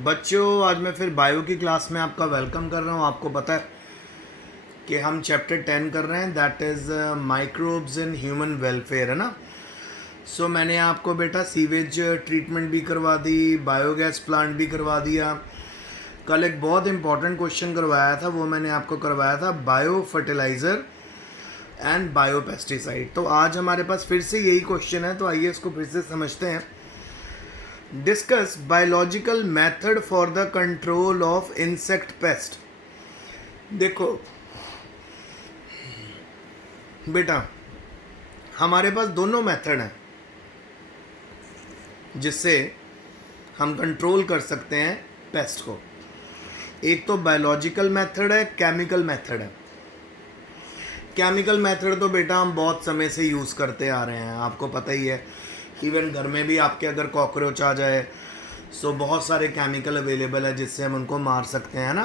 बच्चों, आज मैं फिर बायो की क्लास में आपका वेलकम कर रहा हूँ। आपको पता है कि हम चैप्टर 10 कर रहे हैं, that is microbes in human welfare, है ना। मैंने आपको बेटा सीवेज ट्रीटमेंट भी करवा दी, बायोगैस प्लांट भी करवा दिया। कल एक बहुत इंपॉर्टेंट क्वेश्चन करवाया था, वो मैंने आपको करवाया था bio fertiliser and bio pesticide. तो आज हमारे पास फिर से यही क्वेश्चन है, तो आइए इसको फिर से समझते हैं। Discuss biological method for the control of insect pest. देखो बेटा, हमारे पास दोनों मेथड हैं जिससे हम कंट्रोल कर सकते हैं पेस्ट को। एक तो बायोलॉजिकल मेथड है, केमिकल मेथड है। केमिकल मेथड तो बेटा हम बहुत समय से यूज़ करते आ रहे हैं, आपको पता ही है। इवन घर में भी आपके अगर कॉकरोच आ जाए बहुत सारे केमिकल अवेलेबल है जिससे हम उनको मार सकते हैं ना।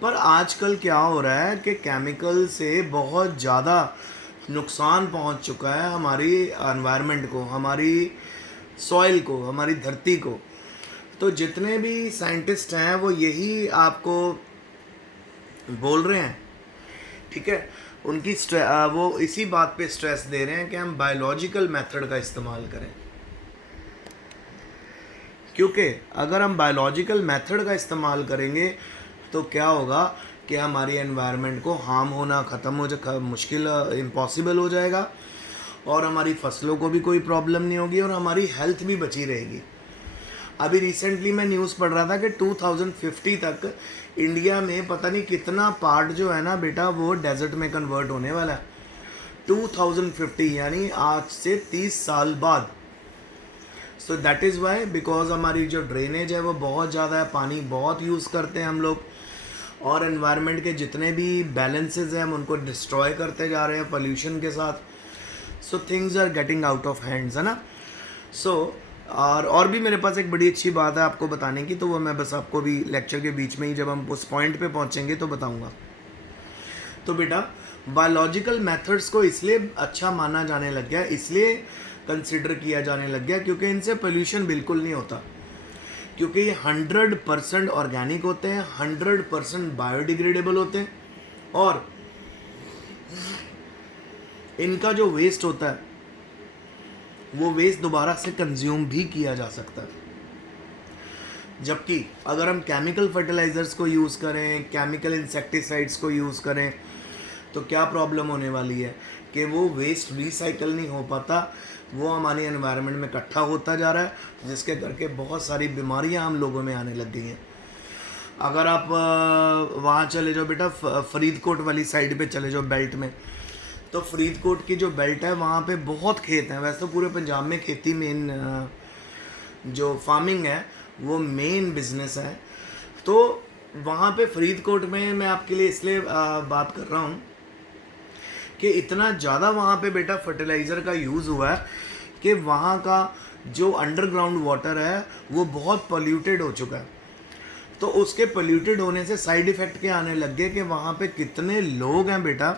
पर आजकल क्या हो रहा है कि केमिकल से बहुत ज़्यादा नुकसान पहुंच चुका है हमारी एनवायरनमेंट को, हमारी सॉइल को, हमारी धरती को। तो जितने भी साइंटिस्ट हैं वो यही आपको बोल रहे हैं, ठीक है। उनकी वो इसी बात पे स्ट्रेस दे रहे हैं कि हम बायोलॉजिकल मेथड का इस्तेमाल करें, क्योंकि अगर हम बायोलॉजिकल मेथड का इस्तेमाल करेंगे तो क्या होगा कि हमारी एनवायरनमेंट को हार्म होना ख़त्म हो जाए, मुश्किल इम्पॉसिबल हो जाएगा, और हमारी फसलों को भी कोई प्रॉब्लम नहीं होगी और हमारी हेल्थ भी बची रहेगी। अभी रिसेंटली मैं न्यूज़ पढ़ रहा था कि 2050 तक इंडिया में पता नहीं कितना पार्ट जो है ना बेटा वो डेजर्ट में कन्वर्ट होने वाला है। 2050 यानी आज से 30 साल बाद। So that is why, because हमारी जो ड्रेनेज है वो बहुत ज़्यादा है, पानी बहुत यूज़ करते हैं हम लोग, और एनवायरनमेंट के जितने भी बैलेंसेस हैं हम उनको डिस्ट्रॉय करते जा रहे हैं पोल्यूशन के साथ। So things are getting out of hands, है ना। और भी मेरे पास एक बड़ी अच्छी बात है आपको बताने की, तो वो मैं बस आपको भी लेक्चर के बीच में ही जब हम उस पॉइंट पे पहुंचेंगे तो बताऊंगा। तो बेटा, बायोलॉजिकल मेथड्स को इसलिए अच्छा माना जाने लग गया, इसलिए कंसिडर किया जाने लग गया क्योंकि इनसे पोल्यूशन बिल्कुल नहीं होता, क्योंकि ये 100% ऑर्गेनिक होते हैं, 100% बायोडिग्रेडेबल होते हैं, और इनका जो वेस्ट होता है वो वेस्ट दोबारा से कंज्यूम भी किया जा सकता है। जबकि अगर हम केमिकल फर्टिलाइज़र्स को यूज़ करें, केमिकल इंसेक्टिसाइड्स को यूज़ करें, तो क्या प्रॉब्लम होने वाली है कि वो वेस्ट रिसाइकल नहीं हो पाता, वो हमारी एनवायरनमेंट में इकट्ठा होता जा रहा है, जिसके करके बहुत सारी बीमारियां हम लोगों में आने लग गई हैं। अगर आप वहाँ चले जाओ बेटा, फरीदकोट वाली साइड पे चले जाओ बेल्ट में, तो फरीदकोट की जो बेल्ट है वहाँ पे बहुत खेत हैं। वैसे तो पूरे पंजाब में खेती मेन जो फार्मिंग है वो मेन बिजनेस है। तो वहाँ पे फरीदकोट में मैं आपके लिए इसलिए बात कर रहा हूँ कि इतना ज़्यादा वहाँ पे बेटा फर्टिलाइज़र का यूज़ हुआ है कि वहाँ का जो अंडरग्राउंड वाटर है वो बहुत पोल्यूटेड हो चुका है। तो उसके पोल्यूटेड होने से साइड इफ़ेक्ट के आने लग गए कि वहाँ पे कितने लोग हैं बेटा,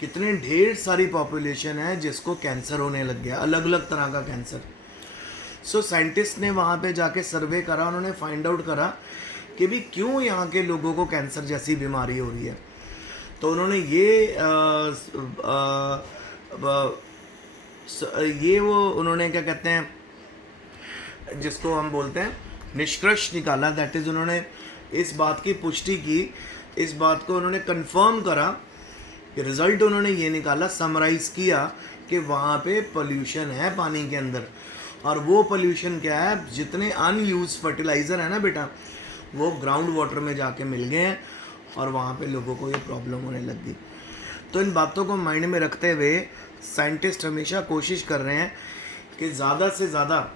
कितने ढेर सारी पॉपुलेशन है जिसको कैंसर होने लग गया, अलग अलग तरह का कैंसर। साइंटिस्ट ने वहाँ पे जाके सर्वे करा, उन्होंने फाइंड आउट करा कि भी क्यों यहाँ के लोगों को कैंसर जैसी बीमारी हो रही है। तो उन्होंने उन्होंने क्या कहते हैं जिसको हम बोलते हैं निष्कर्ष निकाला, दैट इज़ उन्होंने इस बात की पुष्टि की, इस बात को उन्होंने कंफर्म करा कि रिज़ल्ट उन्होंने ये निकाला, समराइज़ किया कि वहाँ पे पोल्यूशन है पानी के अंदर। और वो पोल्यूशन क्या है, जितने अनयूज फर्टिलाइज़र है ना बेटा वो ग्राउंड वाटर में जाके मिल गए हैं और वहाँ पे लोगों को ये प्रॉब्लम होने लग गई। तो इन बातों को माइंड में रखते हुए साइंटिस्ट हमेशा कोशिश कर रहे हैं कि ज़्यादा से ज़्यादा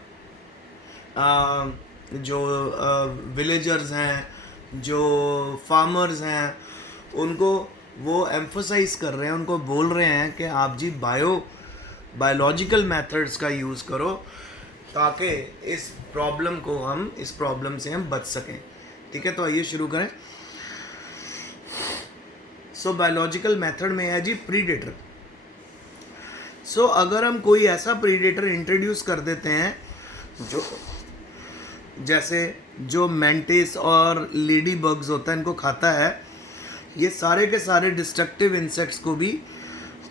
जो विलेजर्स हैं, जो फार्मर्स हैं, उनको वो एम्फोसाइज कर रहे हैं, उनको बोल रहे हैं कि आप जी बायोलॉजिकल मेथड्स का यूज़ करो ताकि इस प्रॉब्लम से हम बच सकें। ठीक है, तो आइए शुरू करें। बायोलॉजिकल मेथड में है जी प्रीडेटर। अगर हम कोई ऐसा प्रीडेटर इंट्रोड्यूस कर देते हैं जैसे जो मेंटिस और लेडी बग्स होता है इनको खाता है, ये सारे के सारे डिस्ट्रक्टिव इंसेक्ट्स को भी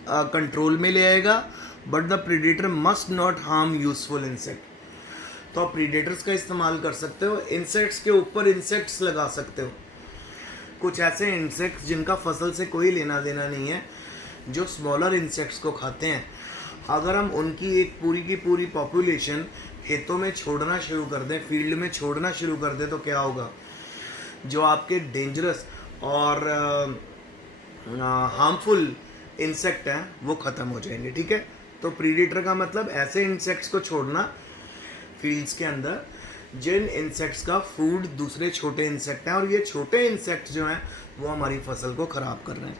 कंट्रोल में ले आएगा। But the predator must not harm useful insect. तो आप प्रीडेटर्स का इस्तेमाल कर सकते हो, इंसेक्ट्स के ऊपर इंसेक्ट्स लगा सकते हो। कुछ ऐसे इंसेक्ट्स जिनका फसल से कोई लेना देना नहीं है, जो स्मॉलर इंसेक्ट्स को खाते हैं, अगर हम उनकी एक पूरी की पूरी पॉपुलेशन खेतों में छोड़ना शुरू कर दें, फील्ड में छोड़ना शुरू कर दें, तो क्या होगा, जो आपके डेंजरस और हार्मफुल इंसेक्ट हैं वो ख़त्म हो जाएंगे। ठीक है, तो प्रीडेटर का मतलब ऐसे इंसेक्ट्स को छोड़ना फील्ड्स के अंदर जिन इंसेक्ट्स का फूड दूसरे छोटे इंसेक्ट हैं, और ये छोटे इंसेक्ट जो हैं वो हमारी फसल को ख़राब कर रहे हैं।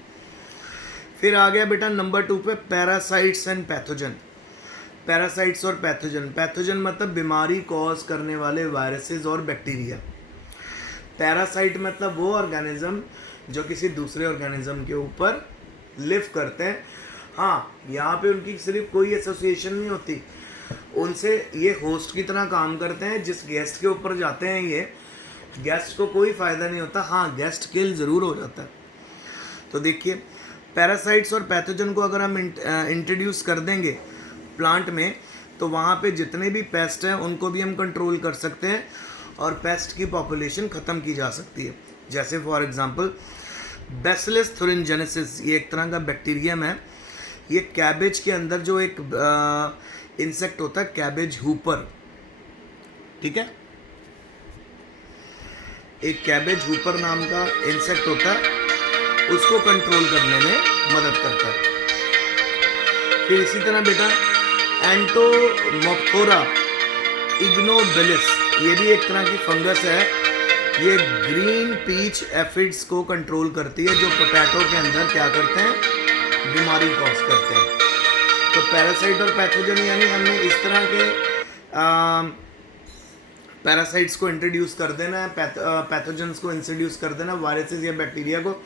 फिर आ गया बेटा नंबर 2 पे पैरासाइट्स एंड पैथोजन। पैरासाइट्स और पैथोजन, पैथोजन मतलब बीमारी कॉज करने वाले वायरसेस और बैक्टीरिया। पैरासाइट मतलब वो ऑर्गेनिज्म जो किसी दूसरे ऑर्गेनिज्म के ऊपर लिव करते हैं। हाँ, यहाँ पे उनकी सिर्फ कोई एसोसिएशन नहीं होती, उनसे ये होस्ट की तरह काम करते हैं। जिस गेस्ट के ऊपर जाते हैं ये गेस्ट को कोई फ़ायदा नहीं होता, हाँ गेस्ट किल ज़रूर हो जाता है। तो देखिए पैरासाइट्स और पैथोजन को अगर हम इंट्रोड्यूस कर देंगे प्लांट में, तो वहाँ पे जितने भी पेस्ट हैं उनको भी हम कंट्रोल कर सकते हैं और पेस्ट की पॉपुलेशन ख़त्म की जा सकती है। जैसे फॉर एग्जांपल बैसिलस थुरिनजेनेसिस, ये एक तरह का बैक्टीरियम है। ये कैबेज के अंदर जो एक इंसेक्ट होता है, कैबेज हुपर, ठीक है, एक कैबेज हुपर नाम का इंसेक्ट होता है, उसको कंट्रोल करने में मदद करता है। फिर इसी तरह बेटा एंटोमोप्थोरा इग्नोबिलिस, ये भी एक तरह की फंगस है। ये ग्रीन पीच एफिड्स को कंट्रोल करती है, जो पोटैटो के अंदर क्या करते हैं, बीमारी कॉज करते हैं। तो पैरासाइट और पैथोजन यानी हमने इस तरह के पैरासाइट्स को इंट्रोड्यूस कर देना है, पैथोजन्स को इंट्रोड्यूस कर देना, वायरसेस या बैक्टीरिया को,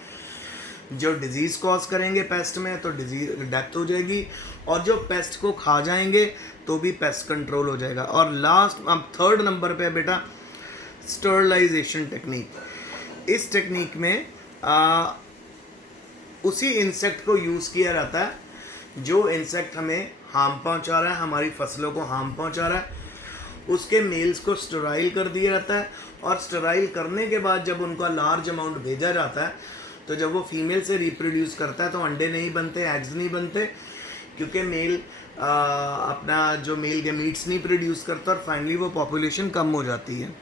जो डिजीज़ कॉज करेंगे पेस्ट में तो डिजीज डेथ हो जाएगी, और जो पेस्ट को खा जाएंगे तो भी पेस्ट कंट्रोल हो जाएगा। और लास्ट अब थर्ड नंबर पे बेटा स्टरलाइजेशन टेक्निक। इस टेक्निक में उसी इंसेक्ट को यूज़ किया जाता है जो इंसेक्ट हमें हार्म पहुंचा रहा है, हमारी फसलों को हार्म पहुंचा रहा है, उसके मेल्स को स्टराइल कर दिया जाता है। और स्टराइल करने के बाद जब उनका लार्ज अमाउंट भेजा जाता है, तो जब वो फीमेल से रिप्रोड्यूस करता है तो अंडे नहीं बनते, एग्स नहीं बनते, क्योंकि मेल अपना जो मेल गैमीट्स नहीं प्रोड्यूस करता, और फाइनली वो पॉपुलेशन कम हो जाती है।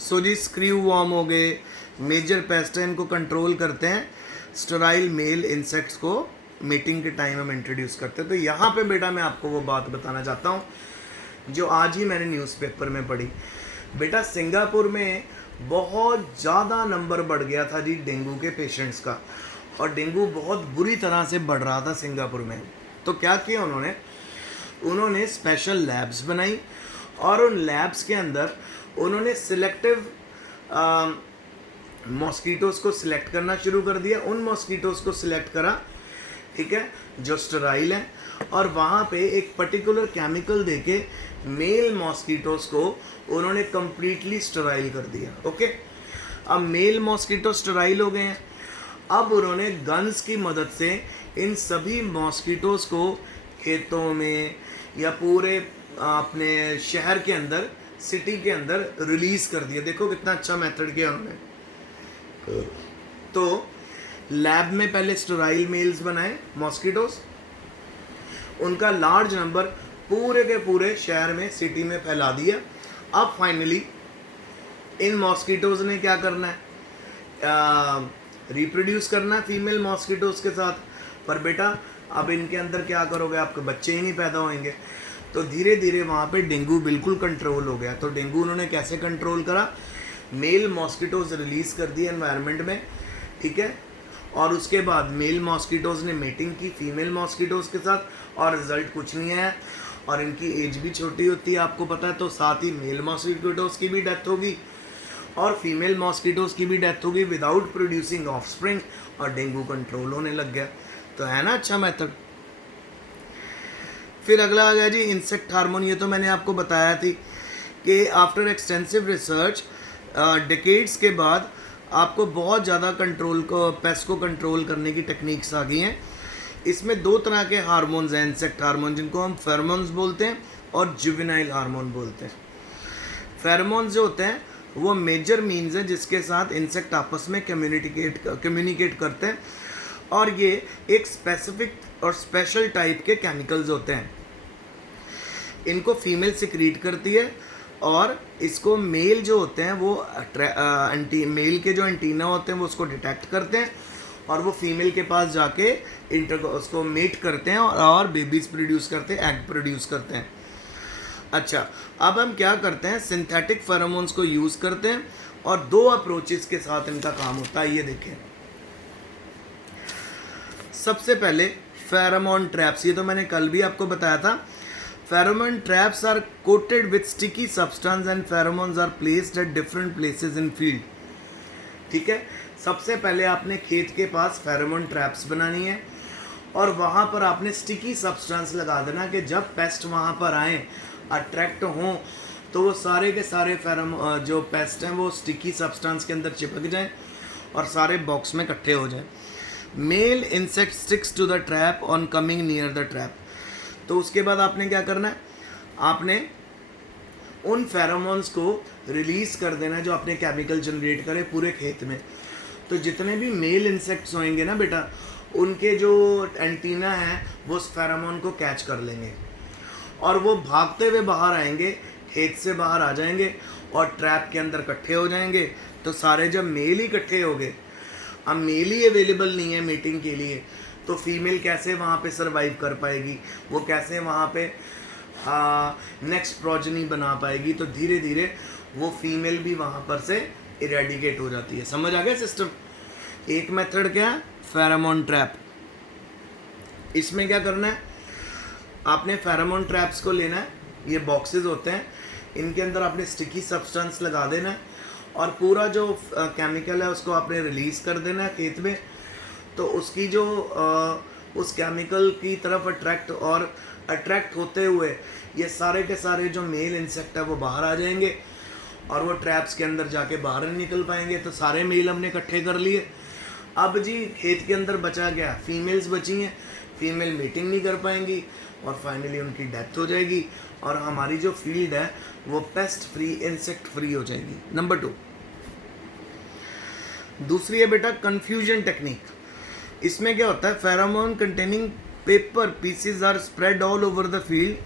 सो जी स्क्रू वॉर्म हो गए, मेजर पेस्ट है, इनको कंट्रोल करते हैं। स्टराइल मेल इंसेक्ट्स को मीटिंग के टाइम हम इंट्रोड्यूस करते हैं। तो यहाँ पे बेटा मैं आपको वो बात बताना चाहता हूँ जो आज ही मैंने न्यूज़पेपर में पढ़ी। बेटा सिंगापुर में बहुत ज़्यादा नंबर बढ़ गया था जी डेंगू के पेशेंट्स का, और डेंगू बहुत बुरी तरह से बढ़ रहा था सिंगापुर में। तो क्या किया उन्होंने स्पेशल लैब्स बनाई, और उन लैब्स के अंदर उन्होंने सिलेक्टिव मॉस्कीटोज़ को सिलेक्ट करना शुरू कर दिया। उन मॉस्कीटोज़ को सिलेक्ट करा, ठीक है, जो स्टराइल है, और वहाँ पे एक पर्टिकुलर केमिकल देके मेल मॉस्कीटोज़ को उन्होंने कम्प्लीटली स्टराइल कर दिया। ओके, अब मेल मॉस्कीटो स्टराइल हो गए हैं। अब उन्होंने गन्स की मदद से इन सभी मॉस्कीटोज़ को खेतों में या पूरे अपने शहर के अंदर, सिटी के अंदर रिलीज़ कर दिया। देखो कितना अच्छा मेथड किया उन्होंने। तो लैब में पहले स्टराइल मेल्स बनाए मॉस्कीटोज़, उनका लार्ज नंबर पूरे के पूरे शहर में, सिटी में फैला दिया। अब फाइनली इन मॉस्कीटोज़ ने क्या करना है, रिप्रोड्यूस करना है फीमेल मॉस्कीटोज़ के साथ। पर बेटा अब इनके अंदर क्या करोगे, आपके बच्चे ही नहीं पैदा होंगे। तो धीरे धीरे वहाँ पे डेंगू बिल्कुल कंट्रोल हो गया। तो डेंगू उन्होंने कैसे कंट्रोल करा, मेल मॉस्कीटोज़ रिलीज़ कर दिए एनवायरनमेंट में, ठीक है, और उसके बाद मेल मॉस्कीटोज़ ने मीटिंग की फीमेल मॉस्कीटोज़ के साथ, और रिज़ल्ट कुछ नहीं आया। और इनकी एज भी छोटी होती है, आपको पता है। तो साथ ही मेल मॉस्कीटोज़ की भी डेथ होगी और फीमेल मॉस्कीटोज़ की भी डेथ होगी विदाउट प्रोड्यूसिंग ऑफस्प्रिंग, और डेंगू कंट्रोल होने लग गया। तो है ना अच्छा मेथड। फिर अगला आ गया जी इंसेक्ट हार्मोन। ये तो मैंने आपको बताया थी कि आफ्टर एक्सटेंसिव रिसर्च डिकेड्स के बाद आपको बहुत ज़्यादा कंट्रोल को पेस्ट को कंट्रोल करने की टेक्निक्स आ गई हैं। इसमें दो तरह के हार्मोन्स हैं, इंसेक्ट हार्मोन, जिनको हम फेरोमोन्स बोलते हैं और जुवेनाइल हार्मोन बोलते हैं। फेरोमोन्स जो होते हैं वो मेजर मीन्स है जिसके साथ इंसेक्ट आपस में कम्युनिकेट करते हैं, और ये एक स्पेसिफिक और स्पेशल टाइप के केमिकल्स होते हैं। इनको फीमेल सिक्रीट करती है और इसको मेल जो होते हैं वो मेल के जो एंटीना होते हैं वो उसको डिटेक्ट करते हैं और वो फीमेल के पास जाके उसको मेट करते हैं और बेबीज प्रोड्यूस करते हैं, एग प्रोड्यूस करते हैं। अच्छा, अब हम क्या करते हैं, सिंथेटिक फेरोमोन्स को यूज़ करते हैं और दो अप्रोचेस के साथ इनका काम होता है। ये देखें, सबसे पहले फेरोमोन ट्रैप्स, ये तो मैंने कल भी आपको बताया था। Pheromone traps are coated with sticky substance and pheromones are placed at different places in field. ठीक है, सबसे पहले आपने खेत के पास फेरोमोन ट्रैप्स बनानी है और वहाँ पर आपने स्टिकी सब्सटेंस लगा देना कि जब पेस्ट वहाँ पर आए, अट्रैक्ट हों, तो वो सारे के सारे जो पेस्ट हैं वो स्टिकी सब्सटेंस के अंदर चिपक जाएं और सारे बॉक्स में इकट्ठे हो जाएं। Male insect sticks to the trap on coming near the trap. तो उसके बाद आपने क्या करना है, आपने उन फेरोमोन्स को रिलीज़ कर देना है जो आपने केमिकल जनरेट करे पूरे खेत में। तो जितने भी मेल इंसेक्ट्स होंगे ना बेटा, उनके जो एंटीना हैं वो उस फेरोमोन को कैच कर लेंगे और वो भागते हुए बाहर आएंगे, खेत से बाहर आ जाएंगे और ट्रैप के अंदर इकट्ठे हो जाएंगे। तो सारे जब मेल ही इकट्ठे हो गए, अब मेल ही अवेलेबल नहीं है मीटिंग के लिए, तो फीमेल कैसे वहाँ पे सरवाइव कर पाएगी, वो कैसे वहाँ पे नेक्स्ट प्रोजनी बना पाएगी। तो धीरे धीरे वो फीमेल भी वहाँ पर से इरेडिकेट हो जाती है। समझ आ गया सिस्टम। एक मेथड क्या है, फेरोमोन ट्रैप। इसमें क्या करना है, आपने फेरोमोन ट्रैप्स को लेना है, ये बॉक्सेस होते हैं, इनके अंदर आपने स्टिकी सब्सटेंस लगा देना है और पूरा जो केमिकल है उसको आपने रिलीज़ कर देना है खेत में। तो उसकी जो उस केमिकल की तरफ अट्रैक्ट होते हुए ये सारे के सारे जो मेल इंसेक्ट है वो बाहर आ जाएंगे और वो ट्रैप्स के अंदर जाके बाहर नहीं निकल पाएंगे। तो सारे मेल हमने इकट्ठे कर लिए। अब जी खेत के अंदर बचा गया, फीमेल्स बची हैं, फीमेल मीटिंग नहीं कर पाएंगी और फाइनली उनकी डेथ हो जाएगी और हमारी जो फील्ड है वो पेस्ट फ्री, इंसेक्ट फ्री हो जाएगी। नंबर 2, दूसरी है बेटा कंफ्यूजन टेक्निक। इसमें क्या होता है, pheromone containing paper pieces are spread all over the field,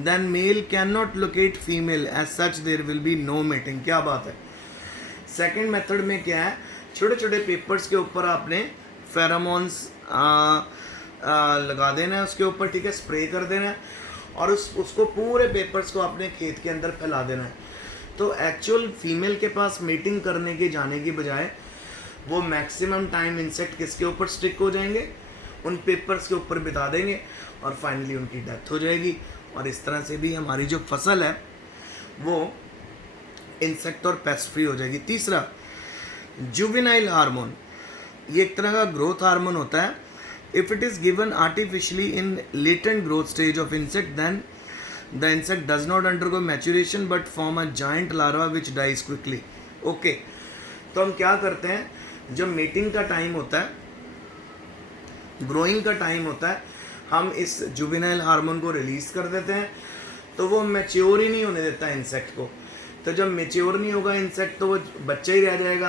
then male can not locate female, as such there will be no mating. क्या बात है। सेकेंड मेथड में क्या है, छोटे छोटे पेपर्स के ऊपर आपने फेरोमोन्स लगा देना है उसके ऊपर, ठीक है, स्प्रे कर देना है और उसको पूरे पेपर्स को अपने खेत के अंदर फैला देना है। तो एक्चुअल फीमेल के पास मीटिंग करने के जाने की बजाय वो मैक्सिमम टाइम इंसेक्ट किसके ऊपर स्टिक हो जाएंगे, उन पेपर्स के ऊपर बिता देंगे और फाइनली उनकी डेथ हो जाएगी। और इस तरह से भी हमारी जो फसल है वो इंसेक्ट और पेस्ट फ्री हो जाएगी। तीसरा, जुवेनाइल हार्मोन, ये एक तरह का ग्रोथ हार्मोन होता है। If it is given artificially in latent growth stage of insect, then the insect does not undergo maturation but form a giant larva which dies quickly. Okay, तो हम क्या करते हैं, जब मीटिंग का टाइम होता है, ग्रोइंग का टाइम होता है, हम इस जुवेनाइल हार्मोन को रिलीज़ कर देते हैं। तो वो मैच्योर ही नहीं होने देता इंसेक्ट को। तो जब मैच्योर नहीं होगा इंसेक्ट तो वो बच्चा ही रह जाएगा,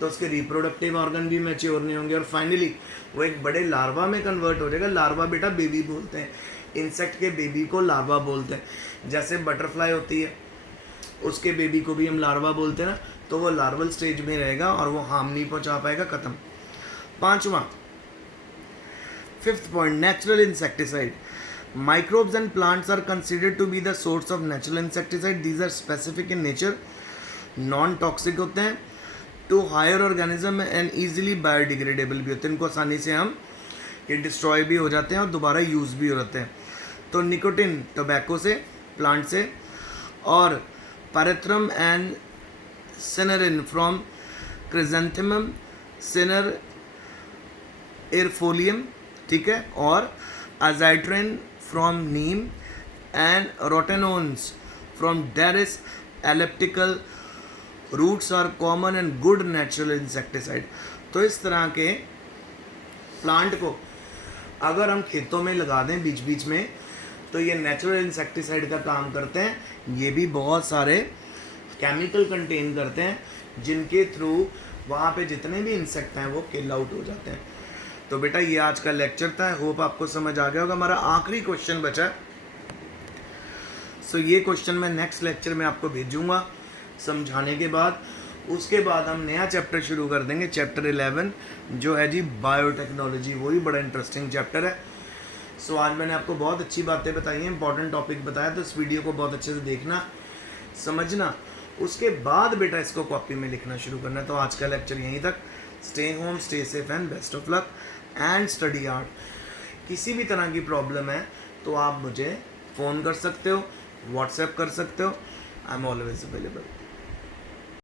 तो उसके रिप्रोडक्टिव ऑर्गन भी मैच्योर नहीं होंगे और फाइनली वो एक बड़े लार्वा में कन्वर्ट हो जाएगा। लार्वा बेटा बेबी बोलते हैं, इंसेक्ट के बेबी को लार्वा बोलते हैं। जैसे बटरफ्लाई होती है उसके बेबी को भी हम लार्वा बोलते हैं ना, तो वो लार्वल स्टेज में रहेगा और वो हार्म नहीं पहुंचा पाएगा, ख़त्म। पांचवा, fifth point, natural insecticide. Microbes and plants are considered to be the source of natural insecticide. These are specific in nature, non-toxic होते हैं, to higher organism and easily biodegradable भी होते हैं। इनको आसानी से हम ये डिस्ट्रॉय भी हो जाते हैं और दोबारा यूज़ भी हो जाते हैं। तो निकोटिन टोबैको से, प्लांट से, और pyrethrum and cinerin from chrysanthemum cinerariaefolium, ठीक है, और azadirachtin from neem and rotenones from derris elliptical roots are common and good natural insecticide. तो इस तरह के प्लांट को अगर हम खेतों में लगा दें बीच बीच में तो ये नेचुरल इंसेक्टिसाइड का काम करते हैं। ये भी बहुत सारे केमिकल कंटेन करते हैं जिनके थ्रू वहाँ पे जितने भी इंसेक्ट हैं वो किल आउट हो जाते हैं। तो बेटा ये आज का लेक्चर था, होप आपको समझ आ गया होगा। हमारा आखिरी क्वेश्चन बचा है, सो ये क्वेश्चन मैं नेक्स्ट लेक्चर में आपको भेजूंगा समझाने के बाद। उसके बाद हम नया चैप्टर शुरू कर देंगे, चैप्टर 11 जो है जी बायोटेक्नोलॉजी। वही बड़ा इंटरेस्टिंग चैप्टर है। सो आज मैंने आपको बहुत अच्छी बातें बताई हैं, इंपॉर्टेंट टॉपिक बताया, तो इस वीडियो को बहुत अच्छे से देखना समझना। उसके बाद बेटा इसको कॉपी में लिखना शुरू करना। तो आज का लेक्चर यहीं तक। Stay home, stay safe and best of luck and study hard. किसी भी तरह की प्रॉब्लम है तो आप मुझे फ़ोन कर सकते हो, व्हाट्सएप कर सकते हो। I am always available.